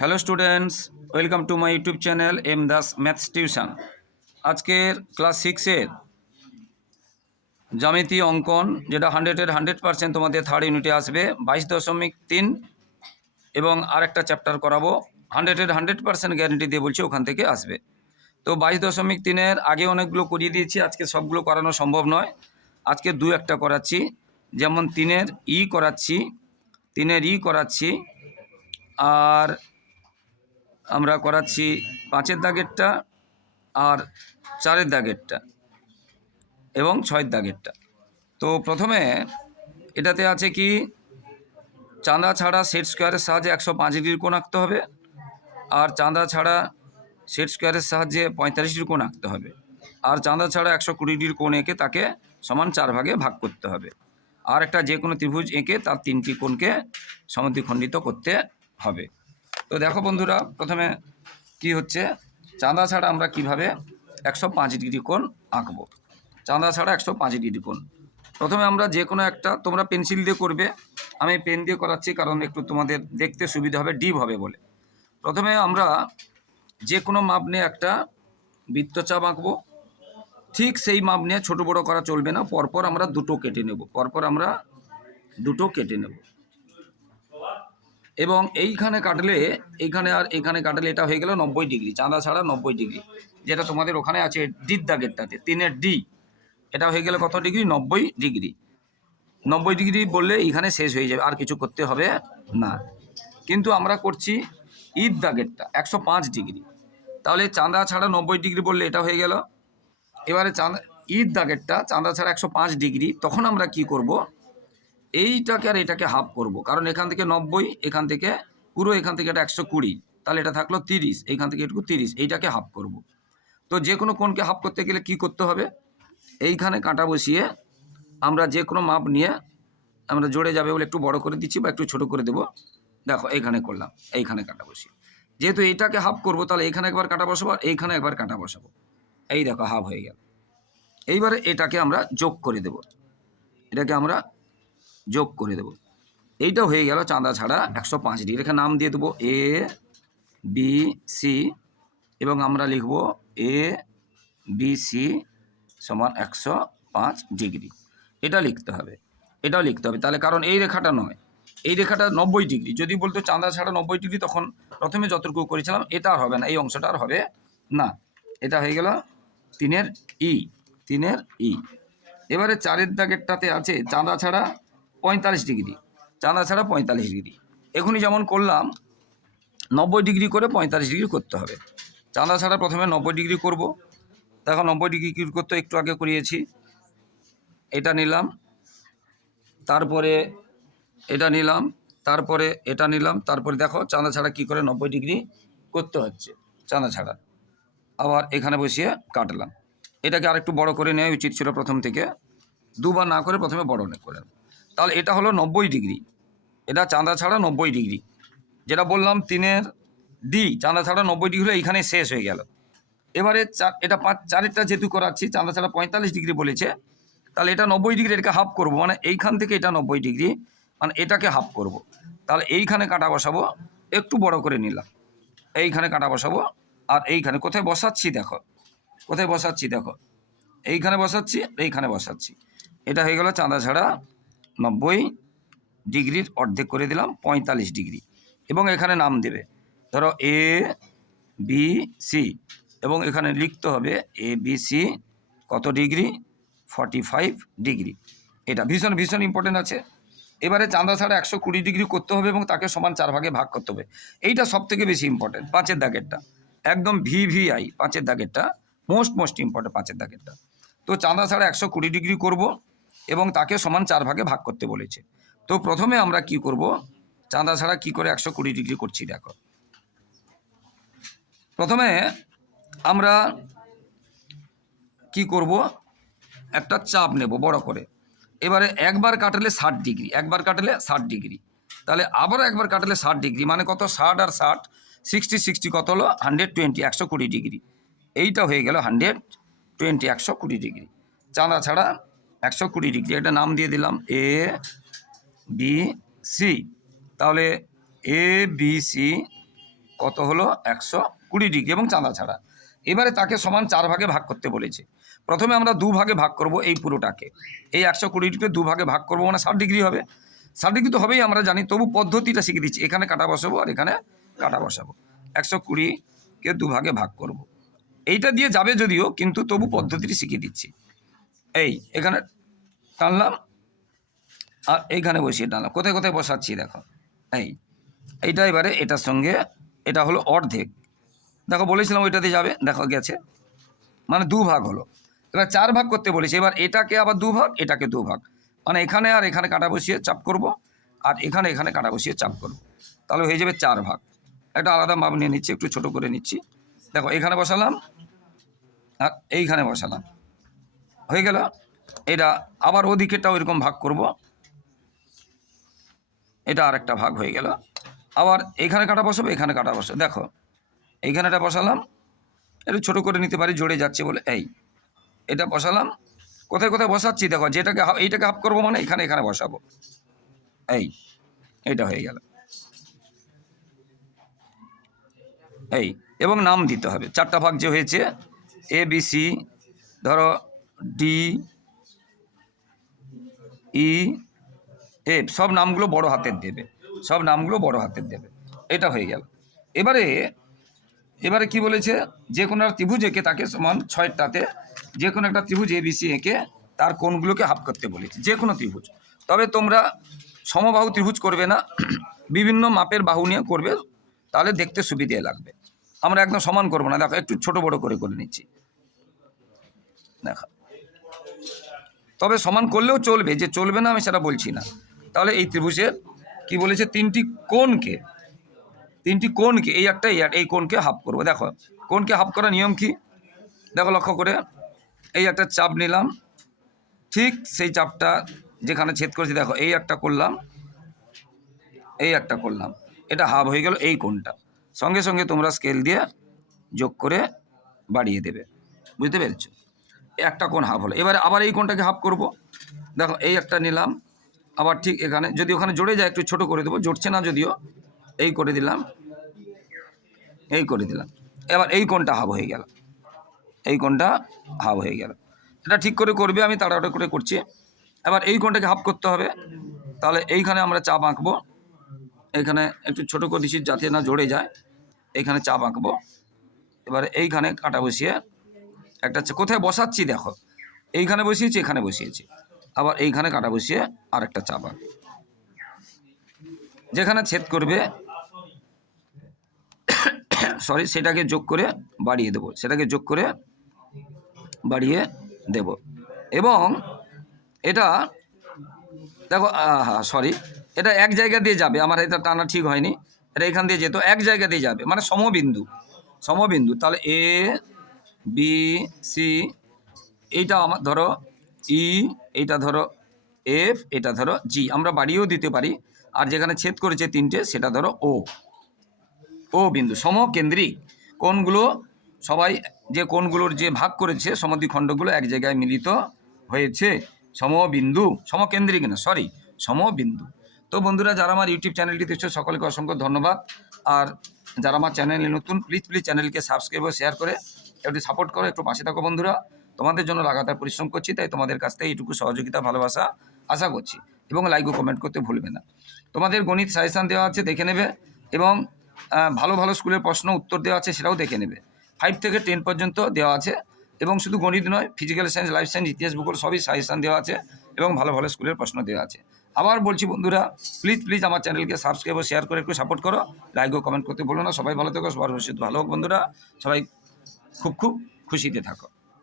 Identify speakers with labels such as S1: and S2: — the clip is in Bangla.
S1: Hello students, welcome to my YouTube channel M Das maths tuition. আজকের ক্লাস সিক্সের জ্যামিতি অঙ্কন, যেটা হান্ড্রেডের হান্ড্রেড পার্সেন্ট তোমাদের থার্ড ইউনিটে আসবে, বাইশ দশমিক তিন এবং আরেকটা চ্যাপ্টার করাবো হান্ড্রেডের হান্ড্রেড পার্সেন্ট গ্যারেন্টি দিয়ে বলছি ওখান থেকে আসবে। তো বাইশ দশমিক তিনের আগে অনেকগুলো করিয়ে দিয়েছি, আজকে সবগুলো করানো সম্ভব নয়। আজকে দু একটা করাচ্ছি, যেমন তিনের ই করাচ্ছি, তিনের ই করাচ্ছি, আর আমরা করাচ্ছি পাঁচের দাগেরটা আর চারের দাগেরটা এবং ছয়ের দাগেরটা। তো প্রথমে এটাতে আছে কি, চাঁদা ছাড়া সেট স্কোয়ারের সাহায্যে একশো পাঁচ কোণ আঁকতে হবে আর চাঁদা ছাড়া সেট স্কোয়ারের সাহায্যে পঁয়তাল্লিশ ডিগ্রি কোণ আঁকতে হবে আর চাঁদা ছাড়া একশো কুড়ি কোণ এঁকে তাকে সমান চার ভাগে ভাগ করতে হবে। আর একটা যে কোনো ত্রিভুজ এঁকে তার তিনটি কোণকে সমদ্বিখণ্ডিত করতে হবে। তো দেখো বন্ধুরা, প্রথমে কি হচ্ছে? চাঁদা ছাড়া আমরা কীভাবে একশো পাঁচ ডিগ্রি কোণ আঁকবো? চাঁদা ছাড়া একশো পাঁচ ডিগ্রি কোণ। প্রথমে আমরা যে কোনো একটা, তোমরা পেন্সিল দিয়ে করবে। আমি পেন দিয়ে করাচ্ছি কারণ একটু তোমাদের দেখতে সুবিধা হবে, ডিপ হবে বলে। প্রথমে আমরা যে কোনো মাপ নিয়ে একটা বৃত্তচাপ আঁকবো। ঠিক সেই মাপ নিয়ে ছোটো বড়ো করা চলবে না, পরপর আমরা দুটো কেটে নেব। পরপর আমরা দুটো কেটে নেব। এবং এইখানে কাটলে, এইখানে আর এইখানে কাটলে এটা হয়ে গেল নব্বই ডিগ্রি, চাঁদা ছাড়া নব্বই ডিগ্রি, যেটা তোমাদের ওখানে আছে ডির দাগেরটাতে, তিনের ডি, এটা হয়ে গেলে কত ডিগ্রি? নব্বই ডিগ্রি। নব্বই ডিগ্রি বললে এইখানে শেষ হয়ে যাবে, আর কিছু করতে হবে না। কিন্তু আমরা করছি ঈদ দাগেরটা, একশো পাঁচ ডিগ্রি। তাহলে চাঁদা ছাড়া নব্বই ডিগ্রি বললে এটা হয়ে গেল। এবারে চাঁদা, ঈদ দাগেরটা, চাঁদা ছাড়া একশো পাঁচ ডিগ্রি, তখন আমরা কি করব? এইটাকে আর এটাকে হাফ করব। কারণ এখান থেকে নব্বই, এখান থেকে পুরো এখান থেকে এটা একশো কুড়ি, তাহলে এটা থাকল তিরিশ এইখান থেকে এটুকু তিরিশ, এইটাকে হাফ করব। তো যে কোনো কোণকে হাফ করতে গেলে কি করতে হবে? এইখানে কাঁটা বসিয়ে আমরা যে কোনো মাপ নিয়ে আমরা জোরে যাবে বলে একটু বড় করে দিচ্ছি বা একটু ছোট করে দেবো। দেখো, এইখানে করলাম, এইখানে কাঁটা বসিয়ে। যেহেতু এইটাকে হাফ করব, তাহলে এইখানে একবার কাঁটা বসাবো আর এইখানে একবার কাঁটা বসাবো। এই দেখো হাফ হয়ে গেল। এইবারে এটাকে আমরা যোগ করে দেব। এটাকে আমরা যোগ করে দেব। এইটা হয়ে গেল চাঁদা ছাড়া একশো পাঁচ ডিগ্রি। এখানে নাম দিয়ে দেবো এ বি সি এবং আমরা লিখব এ বি সি সমান একশো পাঁচ ডিগ্রি। এটা লিখতে হবে। এটাও লিখতে হবে। তাহলে কারণ এই রেখাটা নয়। এই রেখাটা নব্বই ডিগ্রি। যদি বলতো চাঁদা ছাড়া নব্বই ডিগ্রি, তখন প্রথমে যতটুকু করেছিলাম, এটা আর হবে না। এই অংশটা আর হবে না। এটা হয়ে গেল তিনের ই। তিনের ই। এবারে চারের দাগেরটাতে আছে চাঁদা ছাড়া পঁয়তাল্লিশ ডিগ্রি। চাঁদা ছাড়া পঁয়তাল্লিশ ডিগ্রি। এখনই যেমন করলাম, নব্বই ডিগ্রি করে পঁয়তাল্লিশ ডিগ্রি করতে হবে। চাঁদা ছাড়া প্রথমে নব্বই ডিগ্রি করব। দেখো নব্বই ডিগ্রি করতে একটু আগে করিয়েছি। এটা নিলাম, তারপরে এটা নিলাম, তারপরে এটা নিলাম, তারপরে দেখো চাঁদা ছাড়া কি করে নব্বই ডিগ্রি করতে হচ্ছে চাঁদা ছাড়া। আবার এখানে বসিয়ে কাটলাম। এটাকে আরেকটু বড় করে নেওয়া উচিত ছিল প্রথম থেকে। দুবার না করে প্রথমে বড় করে তাহলে এটা হলো নব্বই ডিগ্রি। এটা চাঁদা ছাড়া নব্বই ডিগ্রি। যেটা বললাম তিনের ডি চাঁদা ছাড়া নব্বই ডিগ্রি হলে এইখানে শেষ হয়ে গেল। এবারে এটা পাঁচ, চারেরটা যেহেতু করাচ্ছি, চাঁদা ছাড়া পঁয়তাল্লিশ ডিগ্রি বলেছে, তাহলে এটা নব্বই ডিগ্রি, এটাকে হাফ করব। মানে এইখান থেকে এটা নব্বই ডিগ্রি মানে এটাকে হাফ করব। তাহলে এইখানে কাটা বসাবো, একটু বড় করে নিলাম। এইখানে কাটা বসাবো, আর এইখানে, কোথায় বসাচ্ছি দেখো, কোথায় বসাচ্ছি দেখো। এইখানে বসাচ্ছি এইখানে বসাচ্ছি। এটা হয়ে গেল চাঁদা ছাড়া নব্বই ডিগ্রির অর্ধেক করে দিলাম, পঁয়তাল্লিশ ডিগ্রি। এবং এখানে নাম দেবে। ধরো এ বি সি এবং এখানে লিখতে হবে এ বি সি কত ডিগ্রি? Forty five degree. এটা ভীষণ ভীষণ ইম্পর্টেন্ট আছে। এবারে চাঁদা ছাড়া একশো কুড়ি ডিগ্রি করতে হবে এবং তাকে সমান চার ভাগে ভাগ করতে হবে। এইটা সব থেকে বেশি ইম্পর্টেন্ট পাঁচের দাগেরটা। একদম ভি ভি আই পাঁচের দাগেরটা। মোস্ট মোস্ট ইম্পর্টেন্ট পাঁচের দাগেরটা। তো চাঁদা ছাড়া একশো কুড়ি ডিগ্রি করব। এবং তাকে সমান চার ভাগে ভাগ করতে বলেছে। তো প্রথমে আমরা কি করব? চাঁদা ছাড়া কি করে একশো কুড়ি ডিগ্রি করছি দেখো। প্রথমে আমরা কি করব? একটা চাপ নেব বড় করে। এবারে একবার কাটলে ষাট ডিগ্রি, একবার কাটলে ষাট ডিগ্রি। তাহলে আবারও একবার কাটলে ষাট ডিগ্রি মানে কত? ষাট আর ষাট, সিক্সটি সিক্সটি কত হলো? হান্ড্রেড টোয়েন্টি, একশো কুড়ি ডিগ্রি। এইটা হয়ে গেল হান্ড্রেড টোয়েন্টি, একশো কুড়ি ডিগ্রি। চাঁদা ছাড়া একশো কুড়ি ডিগ্রি, এটা নাম দিয়ে দিলাম এ বি সি তাহলে এ বি সি কত হলো? একশো কুড়ি ডিগ্রি এবং চাঁদা ছাড়া। এবারে তাকে সমান চার ভাগে ভাগ করতে বলেছে। প্রথমে আমরা দু ভাগে ভাগ করব এই পুরোটাকে। এই একশো কুড়ি ডিগ্রি দু ভাগে ভাগ করব মানে ষাট ডিগ্রি হবে। ষাট ডিগ্রি তো হবেই, আমরা জানি। তবু পদ্ধতিটা শিখে দিচ্ছি। এখানে কাটা বসাবো আর এখানে কাটা বসাবো। একশো কুড়িকে দু ভাগে ভাগ করব। এইটা দিয়ে যাবে যদিও, কিন্তু তবু পদ্ধতিটি শিখিয়ে দিচ্ছি। এই, এখানে টানলাম। আর এইখানে বসিয়ে টানলাম। কোথায় কোথায় বসাচ্ছি দেখো। এই, এইটা এবারে এটার সঙ্গে, এটা হলো অর্ধেক। দেখো, বলেছিলাম ওইটাতে যাবে, দেখো গেছে। মানে দু ভাগ হলো। এবার চার ভাগ করতে বলেছি। এবার এটাকে আবার দু ভাগ এটাকে দু ভাগ মানে এখানে আর এখানে কাটা বসিয়ে চাপ করব, আর এখানে এখানে কাটা বসিয়ে চাপ করব। তাহলে হয়ে যাবে চার ভাগ। একটা আলাদা মাপ নিয়ে নিচ্ছি, একটু ছোট করে নিচ্ছি। দেখো, এখানে বসালাম, আর এইখানে বসালাম। হয়ে গেল। এটা আবার ওদিকেরটা ওইরকম ভাগ করব। এটা আর একটা ভাগ হয়ে গেল। আবার এখানে কাটা বসাবো, এখানে কাটা বসাবো। দেখো এইখানেটা বসালাম। একটু ছোটো করে নিতে পারি, জোরে যাচ্ছে বলে। এই, এটা বসালাম। কোথায় কোথায় বসাচ্ছি? দেখো, যেটাকে এইটাকে হাফ করব মানে এখানে এখানে বসাবো। এই, এটা হয়ে গেল। এই, এবং নাম দিতে হবে। চারটা ভাগ যে হয়েছে এ বি সি ধরো ডি ই এফ সব নামগুলো বড় হাতের দেবে। সব নামগুলো বড় হাতের দেবে। এটা হয়ে গেল। এবারে এবারে কি বলেছে? যে কোনো একটা ত্রিভুজ এঁকে তাকে সমান ছয়টাতে যে কোনো একটা ত্রিভুজ এ বিসি এঁকে তার কোণগুলোকে হাফ করতে বলেছে, যে কোনো ত্রিভুজ। তবে তোমরা সমবাহু ত্রিভুজ করবে না, বিভিন্ন মাপের বাহু নিয়ে করবে, তাহলে দেখতে সুবিধে লাগবে। আমরা একদম সমান করব না। দেখো, একটু ছোট বড় করে করে নিচ্ছি। দেখো। তবে সমান করলেও চলবে, যে চলবে না আমি সেটা বলছি না। তাহলে এই ত্রিভুজের কি বলেছে? তিনটি কোণকে তিনটি কোণকে, এই একটা, এই কোণকে হাফ করব। দেখো, কোণকে হাফ করার নিয়ম কি? দেখো লক্ষ্য করে, এই একটা চাপ নিলাম, ঠিক সেই চাপটা যেখানে ছেদ করেছি, দেখো, এই একটা করলাম, এই একটা করলাম, এটা হাফ হয়ে গেল এই কোণটা। সঙ্গে সঙ্গে তোমরা স্কেল দিয়ে যোগ করে বাড়িয়ে দেবে। বুঝতে পেরেছ? একটা কোণ হাফ হলো। এবারে আবার এই কোণটাকে হাফ করব। দেখো, এই একটা নিলাম। আবার ঠিক এখানে, যদি ওখানে জোরে যায়, একটু ছোট করে দেবো। জড়ছে না যদিও, এই করে দিলাম। এই করে দিলাম। এবার এই কোণটা হাফ হয়ে গেল। এই কোণটা হাফ হয়ে গেল। এটা ঠিক করে করবে, আমি তাড়াতাড়ি করে করছি। এবার এই কোণটাকে হাফ করতে হবে। তাহলে এইখানে আমরা চাপ আঁকবো। এখানে একটু ছোট করে দিচ্ছি যাতে না জড়ে যায়। এইখানে চাপ আঁকবো। এবারে এইখানে কাটা বসিয়ে একটা চা- কোথায় বসাচ্ছি দেখো। এইখানে বসিয়েছি, এখানে বসিয়েছি। আবার এইখানে কাটা বসিয়ে আর একটা চাপ। যেখানে ছেদ করবে, সরি, সেটাকে যোগ করে বাড়িয়ে দেবো। সেটাকে যোগ করে বাড়িয়ে দেব। এবং এটা, দেখো হ্যাঁ সরি, এটা এক জায়গা দিয়ে যাবে। আমার এটা টানা ঠিক হয়নি। এটা এখান দিয়ে যেত এক জায়গা দিয়ে যাবে। মানে সমবিন্দু সমবিন্দু। তাহলে এ বি, সি, এইটা আমার ধরো ই, এইটা ধরো এফ, এটা ধরো জি। আমরা বাড়িয়েও দিতে পারি। আর যেখানে ছেদ করেছে তিনটে, সেটা ধরো ও। ও বিন্দু, সমকেন্দ্রিক। কোণগুলো সবাই যে কোণগুলোর যে ভাগ করেছে, সমদ্বিখণ্ডগুলো এক জায়গায় মিলিত হয়েছে। সমবিন্দু, সমকেন্দ্রিক না সরি সমবিন্দু। তো বন্ধুরা, যারা আমার ইউটিউব চ্যানেলটি দেখছ, সকলকে অসংখ্য ধন্যবাদ। আর যারা আমার চ্যানেলে নতুন প্লিজ প্লিজ চ্যানেলকে সাবস্ক্রাইব ও শেয়ার করে। একটু সাপোর্ট করো, একটু পাশে থাকো বন্ধুরা। তোমাদের জন্য লাগাতার পরিশ্রম করছি, তাই তোমাদের কাছ থেকে এইটুকু সহযোগিতা, ভালোবাসা আশা করছি। এবং লাইক ও কমেন্ট করতে ভুলবে না। তোমাদের গণিত সাজেশান দেওয়া আছে, দেখে নেবে। এবং ভালো ভালো স্কুলের প্রশ্ন, উত্তর দেওয়া আছে, সেটাও দেখে নেবে। ফাইভ থেকে টেন পর্যন্ত দেওয়া আছে। এবং শুধু গণিত নয় ফিজিক্যাল সায়েন্স লাইফ সায়েন্স ইতিহাস, ভূগোল সবই সাজেশান দেওয়া আছে। এবং ভালো ভালো স্কুলের প্রশ্ন দেওয়া আছে। আবার বলছি বন্ধুরা প্লিজ প্লিজ আমার চ্যানেলকে সাবস্ক্রাইব ও শেয়ার করে একটু সাপোর্ট করো। লাইক ও কমেন্ট করতে বলো না। সবাই ভালো থেকো, সবার ভবিষ্যৎ ভালো হোক বন্ধুরা। সবাই খুব খুব খুশিতে থাকো।